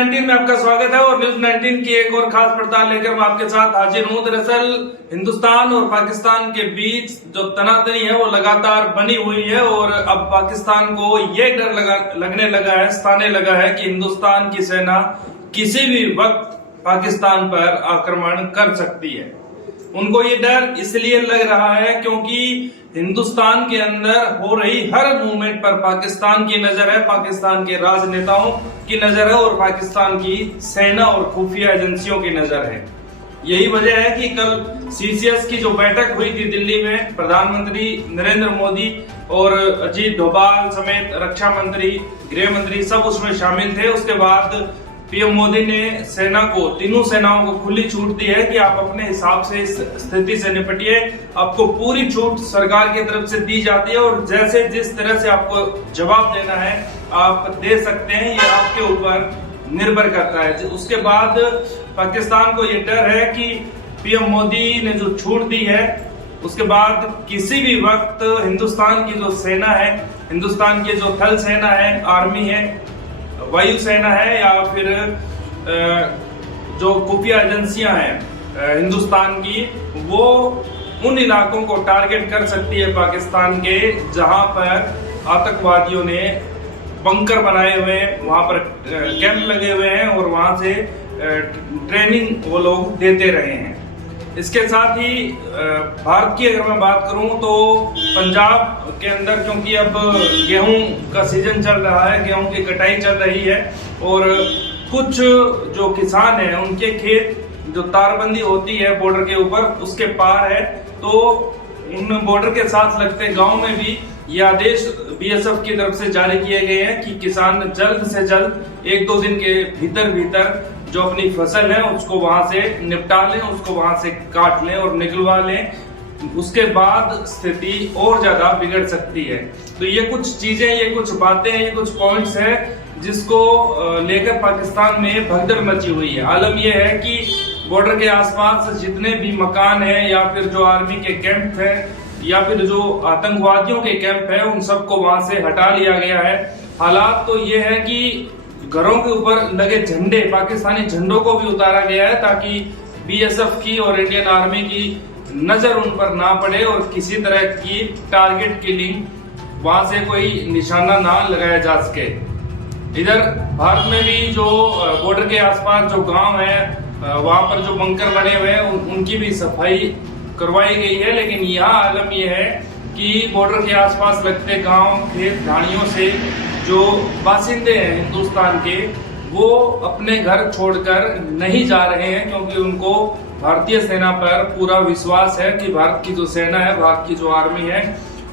19 में आपका स्वागत है और न्यूज 19 की एक और खास पड़ताल लेकर मैं आपके साथ हाजिर हूं। दरअसल हिंदुस्तान और पाकिस्तान के बीच जो तनातनी है वो लगातार बनी हुई है और अब पाकिस्तान को ये डर लगने लगा है, सताने लगा है कि हिंदुस्तान की सेना किसी भी वक्त पाकिस्तान पर आक्रमण कर सकती है। उनको ये डर इसलिए लग रहा है क्योंकि हिंदुस्तान के अंदर हो रही हर मूवमेंट पर पाकिस्तान की नजर है, पाकिस्तान के राजनेताओं की नजर है और पाकिस्तान की सेना और खुफिया एजेंसियों की नजर है। यही वजह है कि कल सीसीएस की जो बैठक हुई थी दिल्ली में, प्रधानमंत्री नरेंद्र मोदी और अजीत डोभाल समेत रक्षा मंत्री, गृह मंत्री सब उसमें शामिल थे। उसके बाद पीएम मोदी ने सेना को, तीनों सेनाओं को खुली छूट दी है कि आप अपने हिसाब से इस स्थिति से निपटिए। आपको पूरी छूट सरकार की तरफ से दी जाती है और जैसे जिस तरह से आपको जवाब देना है आप दे सकते हैं, ये आपके ऊपर निर्भर करता है। उसके बाद पाकिस्तान को ये डर है कि पीएम मोदी ने जो छूट दी है उसके बाद किसी भी वक्त हिंदुस्तान की जो सेना है, हिंदुस्तान की जो थल सेना है, आर्मी है, वायुसेना है या फिर जो खुफिया एजेंसियां हैं हिंदुस्तान की, वो उन इलाकों को टारगेट कर सकती है पाकिस्तान के जहां पर आतंकवादियों ने बंकर बनाए हुए हैं, वहां पर कैंप लगे हुए हैं और वहां से ट्रेनिंग वो लोग देते रहे हैं। इसके साथ ही भारत की अगर मैं बात करूं तो पंजाब के अंदर, क्योंकि अब गेहूं का सीजन चल रहा है, गेहूं की कटाई चल रही है और कुछ जो किसान हैं उनके खेत जो तारबंदी होती है बॉर्डर के ऊपर उसके पार है, तो उन बॉर्डर के साथ लगते गांव में भी ये आदेश बीएसएफ की तरफ से जारी किए गए हैं कि किसान जल्द से जल्द 1-2 दिन के भीतर जो अपनी फसल है उसको वहां से निपटा लें, उसको वहां से काट लें और निकलवा लें। उसके बाद स्थिति और ज्यादा बिगड़ सकती है। तो ये कुछ चीजें, ये कुछ बातें, ये कुछ पॉइंट्स हैं जिसको लेकर पाकिस्तान में भगदड़ मची हुई है। आलम यह है कि बॉर्डर के आसपास जितने भी मकान हैं या फिर जो आर्मी के कैंप हैं या फिर जो आतंकवादियों के कैंप हैं उन सबको वहां से हटा लिया गया है। हालात तो ये है कि घरों के ऊपर लगे झंडे, पाकिस्तानी झंडों को भी उतारा गया है ताकि बीएसएफ की और इंडियन आर्मी की नजर उन पर ना पड़े और किसी तरह की टारगेट किलिंग वहां से कोई निशाना ना लगाया जा सके। इधर भारत में भी जो बॉर्डर के आसपास जो गांव है वहां पर जो बंकर बने हुए हैं उनकी भी सफाई करवाई गई है। लेकिन यहाँ आलम यह है कि बॉर्डर के आसपास लगते गांव, खेत, ढाणियों से जो बासिंदे हैं हिंदुस्तान के, वो अपने घर छोड़कर नहीं जा रहे हैं क्योंकि उनको भारतीय सेना पर पूरा विश्वास है कि भारत की जो सेना है, भारत की जो आर्मी है,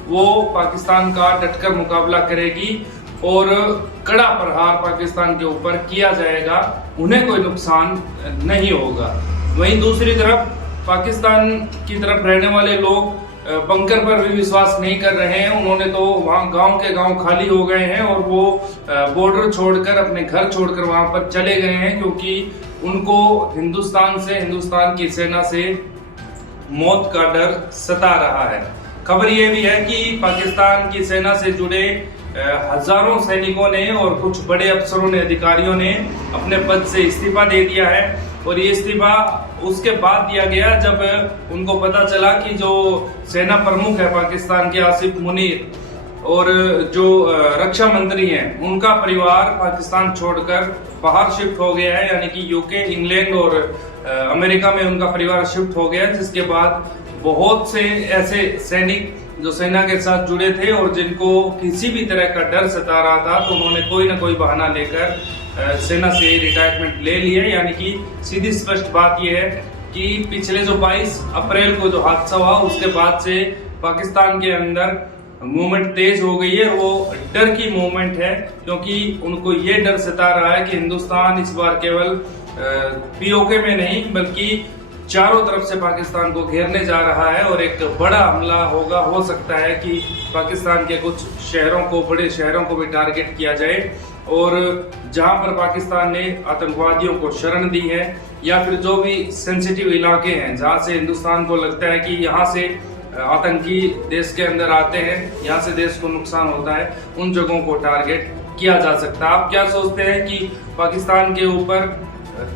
वो पाकिस्तान का डटकर मुकाबला करेगी और कड़ा प्रहार पाकिस्तान के ऊपर किया जाएगा, उन्हें कोई नुकसान नहीं होगा। वहीं दूसरी तरफ पाकिस्तान की तरफ रहने वाले लोग बंकर पर भी विश्वास नहीं कर रहे हैं। उन्होंने तो वहां गांव के गांव खाली हो गए हैं और वो बॉर्डर छोड़कर, अपने घर छोड़कर वहां पर चले गए हैं क्योंकि उनको हिंदुस्तान से, हिंदुस्तान की सेना से मौत का डर सता रहा है। खबर ये भी है कि पाकिस्तान की सेना से जुड़े हजारों सैनिकों ने और कुछ बड़े अफसरों ने, अधिकारियों ने अपने पद से इस्तीफा दे दिया है और ये इस्तीफा उसके बाद दिया गया जब उनको पता चला कि जो सेना प्रमुख है पाकिस्तान के आसिफ मुनीर और जो रक्षा मंत्री हैं उनका परिवार पाकिस्तान छोड़कर बाहर शिफ्ट हो गया है, यानी कि यूके, इंग्लैंड और अमेरिका में उनका परिवार शिफ्ट हो गया, जिसके बाद बहुत से ऐसे सैनिक जो सेना के साथ जुड़े थे और जिनको किसी भी तरह का डर सता रहा था, तो उन्होंने कोई ना कोई बहाना लेकर सेना से रिटायरमेंट ले ली है। यानी कि सीधी स्पष्ट बात यह है कि पिछले जो 22 अप्रैल को जो हादसा हुआ उसके बाद से पाकिस्तान के अंदर मूवमेंट तेज हो गई है। वो डर की मूवमेंट है क्योंकि उनको ये डर सता रहा है कि हिंदुस्तान इस बार केवल पीओके में नहीं बल्कि चारों तरफ से पाकिस्तान को घेरने जा रहा है और एक बड़ा हमला होगा। हो सकता है कि पाकिस्तान के कुछ शहरों को, बड़े शहरों को भी टारगेट किया जाए और जहां पर पाकिस्तान ने आतंकवादियों को शरण दी है या फिर जो भी सेंसिटिव इलाके हैं जहां से हिंदुस्तान को लगता है कि यहां से आतंकी देश के अंदर आते हैं, यहाँ से देश को नुकसान होता है, उन जगहों को टारगेट किया जा सकता है। आप क्या सोचते हैं कि पाकिस्तान के ऊपर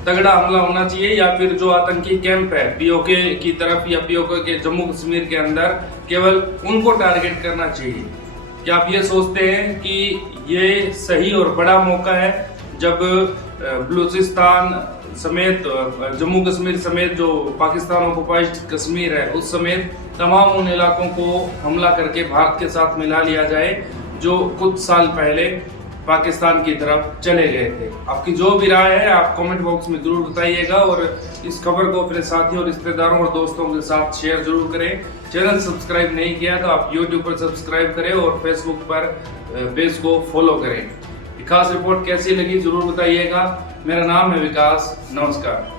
तगड़ा हमला होना चाहिए या फिर जो आतंकी कैंप है पीओके की तरफ या पीओके के जम्मू कश्मीर के अंदर केवल उनको टारगेट करना चाहिए? क्या आप ये सोचते हैं कि ये सही और बड़ा मौका है जब बलूचिस्तान समेत जम्मू कश्मीर समेत जो पाकिस्तान ऑक्युपाइड कश्मीर है उस समेत तमाम उन इलाकों को हमला करके भारत के साथ मिला लिया जाए जो कुछ साल पहले पाकिस्तान की तरफ चले गए थे? आपकी जो भी राय है आप कमेंट बॉक्स में जरूर बताइएगा और इस खबर को अपने साथियों, रिश्तेदारों और दोस्तों के साथ शेयर जरूर करें। चैनल सब्सक्राइब नहीं किया तो आप यूट्यूब पर सब्सक्राइब करें और फेसबुक पर पेज को फॉलो करें। विकास रिपोर्ट कैसी लगी जरूर बताइएगा। मेरा नाम है विकास, नमस्कार।